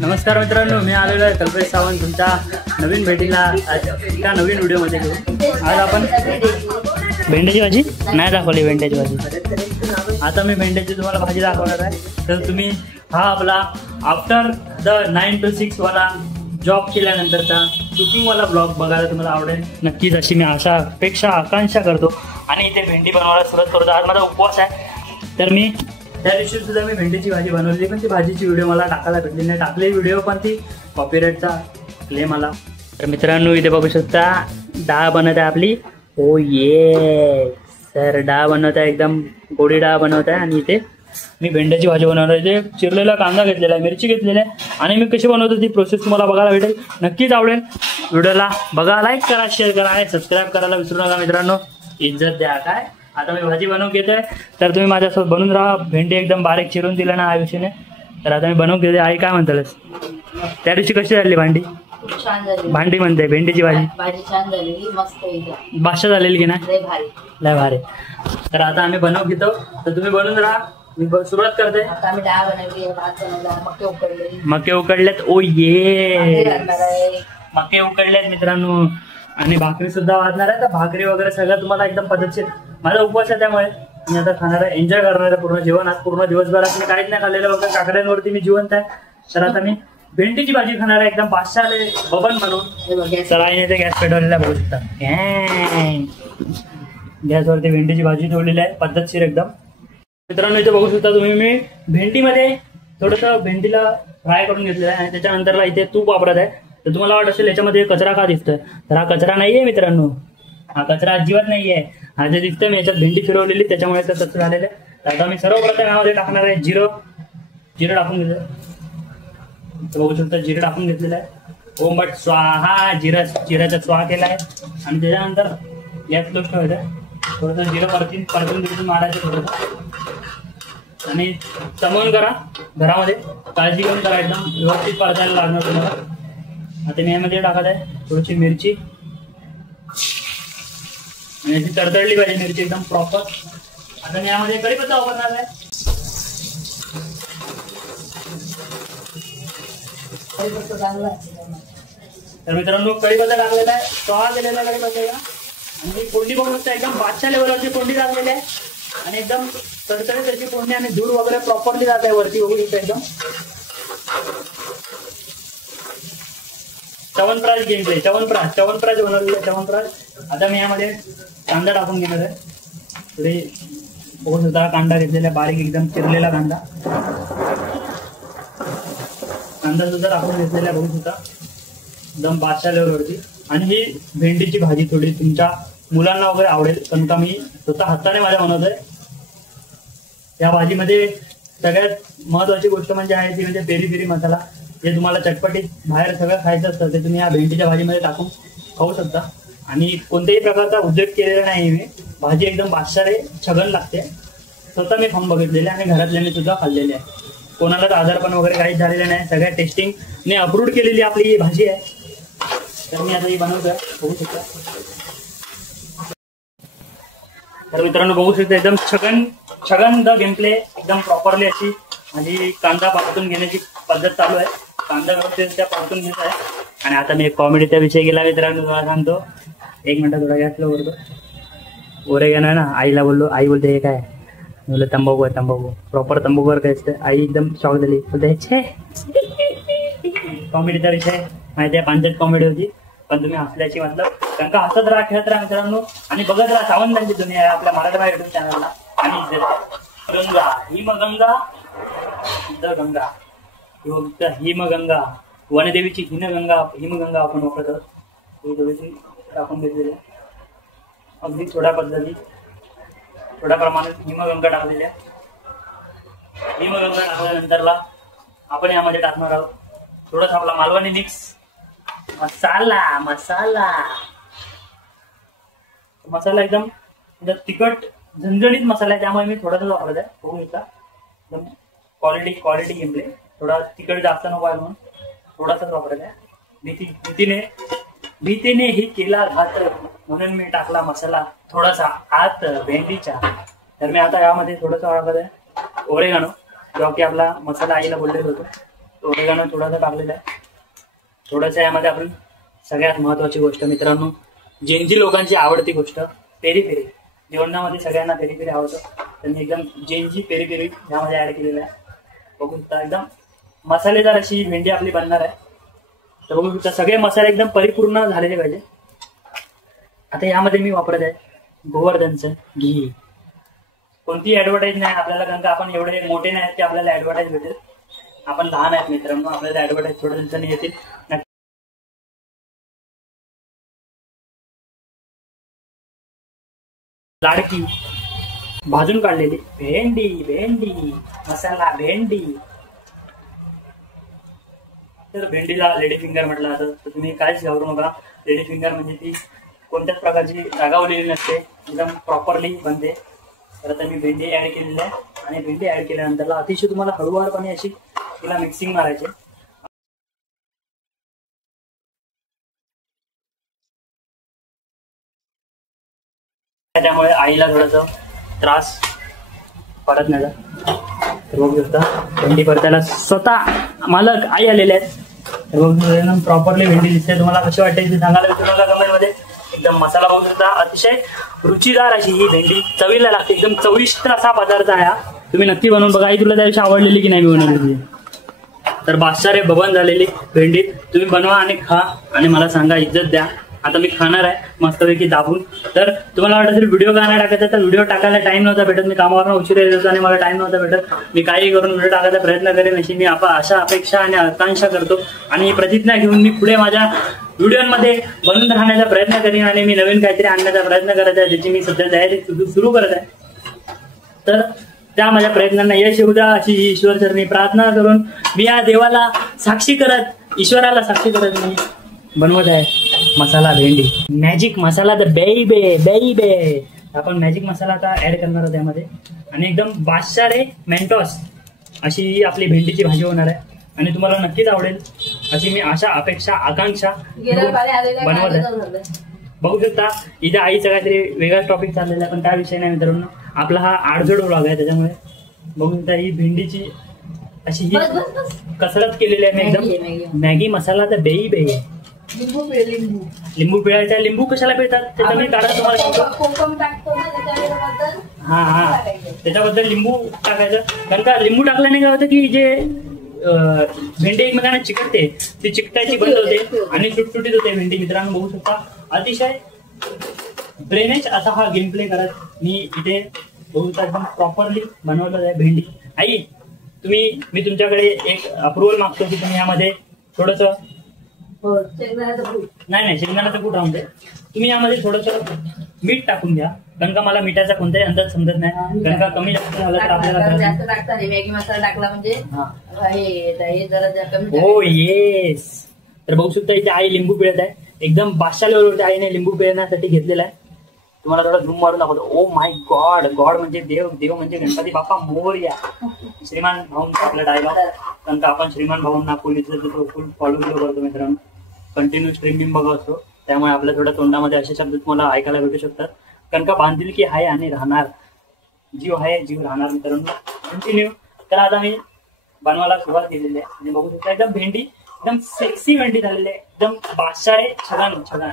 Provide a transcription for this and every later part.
नमस्कार मित्रांनो, मी आलेलो आहे कल्पेश सावंत तुमच्या नवीन भेटीला एका नवीन व्हिडिओमध्ये घेऊन. आज आपण भेंड्याची भाजी नाही दाखवली. भेंड्याची भाजी आता मी भेंड्याची तुम्हाला भाजी दाखवणार आहे. तर तुम्ही हा आपला आफ्टर द 9 to 6 वाला जॉब केल्यानंतरचा कुकिंगवाला ब्लॉग बघायला तुम्हाला आवडेल नक्कीच, अशी मी आकांक्षा करतो. आणि इथे भेंडी बनवायला सुरुवात करतो. आज माझा उपवास आहे, तर मी त्या दिवशी सुद्धा मी भेंडीची भाजी बनवली, पण ती भाजीची व्हिडिओ मला टाकायला भेटली नाही. टाकली व्हिडिओ पण ती कॉपीराईटचा क्लेम आला. तर मित्रांनो, इथे बघू शकता डाळ बनवत आहे आपली. ओ ये सर, डाळ बनवत आहे, एकदम गोडी डाळ बनवत आहे. आणि इथे मी भेंड्याची भाजी बनवणार आहे. इथे चिरलेला कांदा घेतलेला आहे, मिरची घेतलेली आहे. आणि मी कशी बनवतो ती प्रोसेस तुम्हाला बघायला भेटेल. नक्कीच आवडेल. व्हिडिओला बघा, लाईक करा, शेअर करा आणि सबस्क्राईब करायला विसरू नका मित्रांनो. इज्जत द्या. काय आता मी भाजी बनवून घेतोय, तर तुम्ही माझ्यासोबत बनवून राहा. भेंडी एकदम बारीक चिरून दिलं ना आयुष्याने, तर आता मी बनवून घेते. आई काय म्हणतालच, त्या दिवशी कशी झाली भांडी? छान झाली. भांडी म्हणते भेंडीची भाजी छान झालेली, मस्त बादशाह झालेली की नाही? लय भारी. तर आता आम्ही बनवून घेतो, तर तुम्ही बनवून राहा. मी सुरुवात करते. आता आम्ही डाळ बनवली, भात बनवला, मके उकडले. मके उकडल्यात. ओ ये मके उकडल्यात मित्रांनो. आणि भाकरी सुद्धा वाजणार आहे. तर भाकरी वगैरे सगळं तुम्हाला एकदम पद्धतशीर. माझा उपवास आहे त्यामुळे मी आता खाणार आहे, एन्जॉय करणार आहे पूर्ण जेवण. आज पूर्ण दिवसभरात मी काहीच नाही खाल्लेलं वगैरे, काकड्यांवरती मी जिवंत आहे. तर आता मी भेंडीची भाजी खाणार आहे, एकदम बादशाहले बबन बनवून. तर आईने ते गॅस पेटवलेला बघू शकता. गॅसवरती भेंडीची भाजी ठेवलेली आहे पद्धतशीर एकदम. मित्रांनो, इथे बघू शकता तुम्ही, मी भेंडीमध्ये थोडंसं भेंडीला फ्राय करून घेतलेलं आहे. आणि त्याच्यानंतरला इथे तूप वापरत आहे. तर तुम्हाला वाटत असेल याच्यामध्ये कचरा का दिसतोय, तर हा कचरा नाहीये मित्रांनो. हा कचरा अजिबात नाहीये. हा जे दिसतोय मी याच्यात भेंडी फिरवलेली, त्याच्यामुळे तसं झालेलं आहे. तर आता मी सर्वप्रथम यामध्ये टाकणार आहे जिरं टाकून घेतलं. बघू शकता जिरं टाकून घेतलेलं आहे. ओम बट स्वाहा. जिऱ्याचा स्वाहा केला आहे. आणि त्याच्यानंतर गॅस स्लो ठेवायचं. थोडंसं जिरं परतून मारायचं थोडंसं. आणि समोर करा घरामध्ये, काळजी घेऊन करा, एकदम व्यवस्थित परतायला लागणार तुम्हाला. आता मी यामध्ये टाकत आहे थोडीशी मिरची. आणि याची तडतडली पाहिजे मिरची एकदम प्रॉपर. आता मी यामध्ये कढीपत्ता वापरणार आहे. तर मित्रांनो, कढीपत्ता टाकलेला आहे, चहा केलेला आहे कढीपत्ता. आणि फोडणी बघू शकता, एकदम बादशाह लेवलवरची फोडणी टाकलेली आहे. आणि एकदम तडतडीत त्याची फोडणी आणि धूळ वगैरे प्रॉपरली जात आहे वरती, बघू शकता एकदम. च्यवनप्राश घेतले, च्यवनप्राश बनवलेले च्यवनप्राश. आता मी यामध्ये कांदा टाकून घेणार आहे. थोडी बघू शकता कांदा घेतलेला बारीक एकदम चिरलेला कांदा सुद्धा टाकून घेतलेला बघू शकता, एकदम बादशाह लेवलवरती. आणि ही भेंडीची भाजी थोडी तुमच्या मुलांना वगैरे आवडेल, कारण का मी स्वतः हाताने माझ्या बनवतोय. या भाजीमध्ये सगळ्यात महत्वाची गोष्ट म्हणजे आहे ती म्हणजे पेरी पेरी मसाला. जे तुम्हाला चटपटीत बाहेर सगळं खायचं असतं ते तुम्ही या भेंडीच्या भाजीमध्ये टाकून खाऊ शकता. आणि कोणत्याही प्रकारचा उद्योग केलेला नाही मी. भाजी एकदम बादशाह छगन लागते. स्वतः मी खाऊन बघितलेले आणि घरातल्यांनी सुद्धा खाल्लेले आहे. कोणालाच आजारपण वगैरे काहीच झालेलं नाही. सगळ्या टेस्टिंगने अप्रूव्ड केलेली आपली ही भाजी आहे. तर मी आता ही बनवतोय, बघू शकता. तर मित्रांनो, बघू शकता एकदम छगन द गेम प्ले, एकदम प्रॉपरली अशी माझी कांदा परतून घेण्याची पद्धत चालू आहे. कांदा व्यवस्थित त्या परतून घेत आहे. आणि आता मी एक कॉमेडीचा विषय गेला मित्रांनो, तुम्हाला सांगतो. एक मिनिट थोडा गॅसला वरतो. ओरे घेणार ना, आईला बोललो. आई बोलते हे काय? बोललो तंबाखू आहे, तंबाखू. प्रॉपर तंबाखूवर काय असतं. आई एकदम शॉक झाली, बोलते छे. कॉमेडीचा विषय माहिती आहे, पांचट कॉमेडी होती, पण तुम्ही हसल्याची मतलब. कारण का हसत राहा, खेळत राहा मित्रांनो. आणि बघत राहा सावंतांची दुनिया आपल्या मराठा युट्यूब चॅनलला. आणि गंगा, हिमगंगा गंगा, हिमगंगा, वनदेवीची हिमगंगा आपण वापरत आहोत. टाकून घेतलेली अगदी थोड्या प्रमाणात हिमगंगा टाकलेल्या. हिमगंगा टाकल्यानंतरला आपण यामध्ये टाकणार आहोत थोडासा आपला मालवणी मिक्स मसाला एकदम तिखट झणझणीत मसाला आहे, त्यामुळे मी थोडासा वापरत आहे. बघू शकता एकदम क्वालिटी गेमप्ले. थोडा तिखट जास्त नको आहे म्हणून थोडासाच वापरत आहे. भीतीने ही केला घात, म्हणून मी टाकला मसाला थोडासा आत भेंडीच्या. तर मी आता यामध्ये थोडंसं वापरत आहे ओरेगानो, जो की आपला मसाला आईला बोललेलं होतं. ओरेगानो थोडासा टाकलेला आहे. थोडंसं यामध्ये आपण सगळ्यात महत्वाची गोष्ट मित्रांनो, जेनजी लोकांची आवडती गोष्ट पेरी पेरी. जेवणामध्ये सगळ्यांना पेरी पेरी आवडतं, त्यांनी एकदम जेनजी पेरी पेरी यामध्ये ऍड केलेलं आहे. बघू शकता एकदम मसालेदार अशी भेंडी आपली बनणार आहे. तर बघू शकता सगळे मसाले एकदम परिपूर्ण झालेले पाहिजे. आता यामध्ये मी वापरत आहे गोवर्धनचं घी. कोणती ऍडव्हर्टाईज नाही आपल्याला, कारण का आपण एवढे मोठे नाही की आपल्याला ऍडव्हर्टाईज भेटेल. आपण लहान आहेत मित्रांनो, आपल्याला ऍडव्हर्टाईज थोड्या दिवसांनी येतील. लाडकी भाजून काढलेली भेंडी, भेंडी मसाला भेंडी. तर भेंडीला लेडी फिंगर म्हटलं जातं. तर तुम्ही काहीच घाबरू नका. लेडी फिंगर म्हणजे ती कोणत्याच प्रकारची रागावलेली नसते, एकदम प्रॉपरली बनते. तर आता मी भेंडी ऍड केलेली आहे आणि भेंडी ऍड केल्यानंतर अतिशय तुम्हाला हळूवारपणे अशी तिला मिक्सिंग मारायचे. त्यामुळे आईला थोडासा त्रास पडत नाही. तर बघू शकता भेंडी परतायला स्वतः मालक आई आलेले आहेत. तर बघू प्रॉपरली भेंडी दिसते. तुम्हाला कशी वाटते ते सांगायला विसरू नका कमेंटमध्ये. एकदम मसाला बघू शकता, अतिशय रुचीदार अशी ही भेंडी, चवीला लागते. एकदम चविष्ट असा पदार्थ आहे हा. तुम्ही नक्की बनवून बघा. आई तुला त्याविषयी आवडलेली की नाही बनवलेली? तर बादशाह बबन झालेली भेंडी तुम्ही बनवा आणि खा आणि मला सांगा, इज्जत द्या. आता मी खाणार आहे मस्तपैकी दाबून. तर तुम्हाला वाटत असेल व्हिडिओ का नाही टाकायचा, तर व्हिडिओ टाकायला टाइम नव्हता भेटत. मी कामावरून उशीर येत होतो आणि मला टाइम नव्हता भेटत. मी काही करून व्हिडिओ टाकायचा प्रयत्न करेन अशी मी अशा अपेक्षा आणि आकांक्षा करतो. आणि प्रतिज्ञा घेऊन मी पुढे माझ्या व्हिडिओमध्ये बनून राहण्याचा प्रयत्न करेन आणि मी नवीन काहीतरी आणण्याचा प्रयत्न करत आहे, ज्याची मी सध्या तयारी सुरू करत आहे. तर त्या माझ्या प्रयत्नांना यश येऊ द्या अशी ईश्वर चरणी प्रार्थना करून मी या देवाला साक्षी करत, ईश्वराला साक्षी करत मी बनवत आहे मसाला भेंडी. मॅजिक मसाला तर बेबे. आपण मॅजिक मसाला आता ऍड करणार आहोत त्यामध्ये आणि एकदम बादशाह मेंटॉस अशी आपली भेंडीची भाजी होणार आहे आणि तुम्हाला नक्कीच आवडेल अशी मी आशा अपेक्षा आकांक्षा बनवत आहे. बघू शकता इथे आईचं काहीतरी वेगळाच टॉपिक चाललेला आहे, पण काय विषय नाही मित्रांनो. आपला हा आडजोड व्लॉग आहे, त्याच्यामुळे बघू शकता ही भेंडीची अशी ही कसरत केलेली आहे मी एकदम. मॅगी मसाला तर बेई. लिंबू पिळायचा. लिंबू कशाला पिळतात त्याचा मी कारण तुम्हाला हा त्याच्याबद्दल लिंबू टाकायचं. कारण का लिंबू टाकल्याने काय होतं की जे भेंडी एकमेकांना चिकटते ती चिकटायची बंद होते आणि सुटसुटीत होते भेंडी. मित्रांनो बघू शकता अतिशय ब्रेनेज असा हा गेम प्ले करत मी इथे बघू शकता एकदम प्रॉपरली बनवलेला आहे भेंडी. आई मी तुमच्याकडे एक अप्रुव्हल मागतो की तुम्ही यामध्ये थोडस नाही शेंगदाण्याचं कूट राहून दे. तुम्ही यामध्ये थोडंसं मीठ टाकून द्या, कारण का मला मिठाचा कोणताही अंदाज समजत नाही. कारण का कमी जास्त झालं तर आपल्याला जास्त टाकता नाही. मॅगी मसाला टाकला म्हणजे हे जरा कमी. हो येस. तर बघू शकता इथे आई लिंबू पिळत आहे. एकदम बादशाह लेवलवरती आईने लिंबू पिळण्यासाठी घेतलेला आहे. तुम्हाला थोडा झूम मारून दाखवतो. Oh my God. गॉड म्हणजे देव, देव म्हणजे गणपती बाप्पा मोरया. श्रीमान भाऊंचा आपला डायलॉग. कारण का आपण श्रीमान भाऊंना फुल इज्जत देतो, फुल फॉलो करतो मित्रांनो. कंटिन्यू स्ट्रीमिंग बघत असतो, त्यामुळे आपल्या थोड्या तोंडामध्ये असे शब्द तुम्हाला ऐकायला भेटू शकतात. कारण का बांधिलकी आहे आणि राहणार, जीव आहे जीव राहणार मित्रांनो. कंटिन्यू. तर आता मी बनवायला सुरुवात केलेली आहे आणि बघू शकता एकदम भेंडी एकदम सेक्सी भेंडी झालेली आहे. एकदम बादशाह छगान.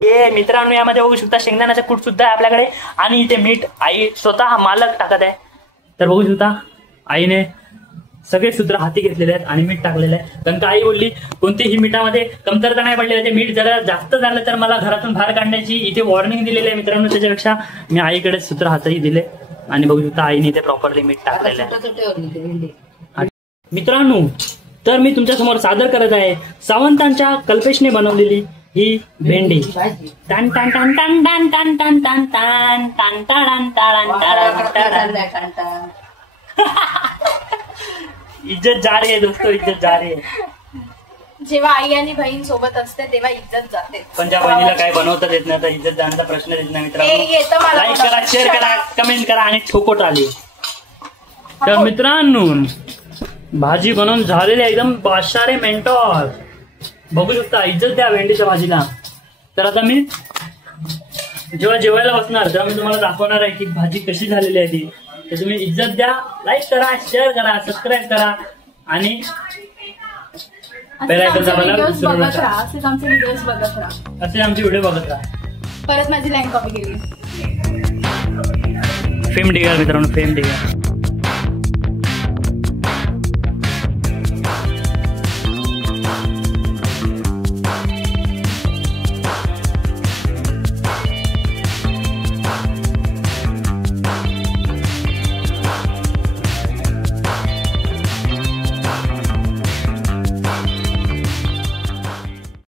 हे मित्रांनो यामध्ये बघू शकता शेंगदाण्याचा कूट सुद्धा आहे आपल्याकडे आणि इथे मीठ आई स्वतः मालक टाकत आहे. तर बघू शकता आईने सगळे सूत्र हाती घेतलेले आहेत आणि मीठ टाकलेलं आहे. कारण का आई बोलली कोणतीही मीठामध्ये कमतरता नाही पडलेली आहे. मीठ जरा जास्त झालं तर मला घरातून बाहेर काढण्याची इथे वॉर्निंग दिलेली आहे मित्रांनो. त्याच्यापेक्षा मी आईकडे सूत्र हातही दिले आणि बघू शकता आईने इथे प्रॉपरली मीठ टाकलेलं आहे मित्रांनो. तर मी तुमच्या समोर सादर करत आहे सावंतांच्या कल्पेशने बनवलेली ही भेंडी. टन टन टन टन टन टन टन टन टन टन टन टन टन. इज्जत जा रही है दोस्तों, इज्जत जा रही है. जेव्हा आई आणि बहीण सोबत असते तेव्हा इज्जत जाते. पण ज्या बहिणीला काय बनवता येत नाही तर इज्जत जाण्याचा प्रश्न येत नाही मित्रांनो. लाईक करा, शेअर करा, कमेंट करा आणि ठोकोट आली. तर मित्रांनो भाजी बनवून झालेली एकदम बादशाह मेंटॉर. बघू शकता इज्जत द्या भेंडीच्या भाजीला. तर आता मी जेव्हा जेवायला बसणार तेव्हा मी तुम्हाला दाखवणार आहे की भाजी कशी झालेली आहे ती. तर तुम्ही इज्जत द्या, लाईक करा, शेअर करा, सबस्क्राईब करा आणि बेल आयकॉन दाबायला व्हिडिओज विसरू बघत नका. राहा. असेच आमचे व्हिडिओज बघत राहा. असे आमचे व्हिडिओ बघत राहा. परत माझी लाईन कॉपी केली. फेम डिगर मित्रांनो, फेम डिगर.